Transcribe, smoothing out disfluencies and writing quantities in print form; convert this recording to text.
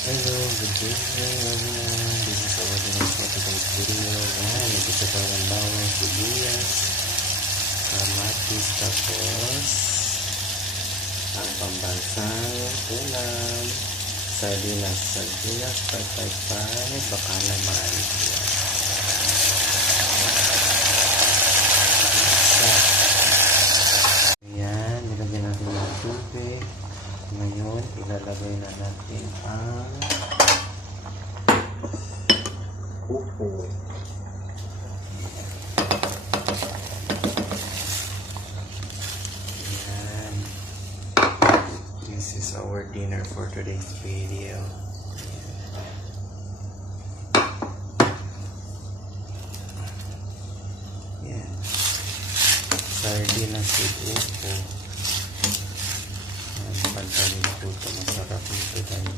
Hello, good evening everyone. This is our dinner for today's video. Yan, ito pa ang bawang, sibuyas, kamatis, tapos ang pambansang ulam, sardinas 555, baka naman yan. Yan, nilagyan natin ng tubig. Ngayon, ilalagay na natin ang upo. Yan. This is our dinner for today's video. Yan. Sardinas with upo. Pagkain po ito, masarap nito tayo.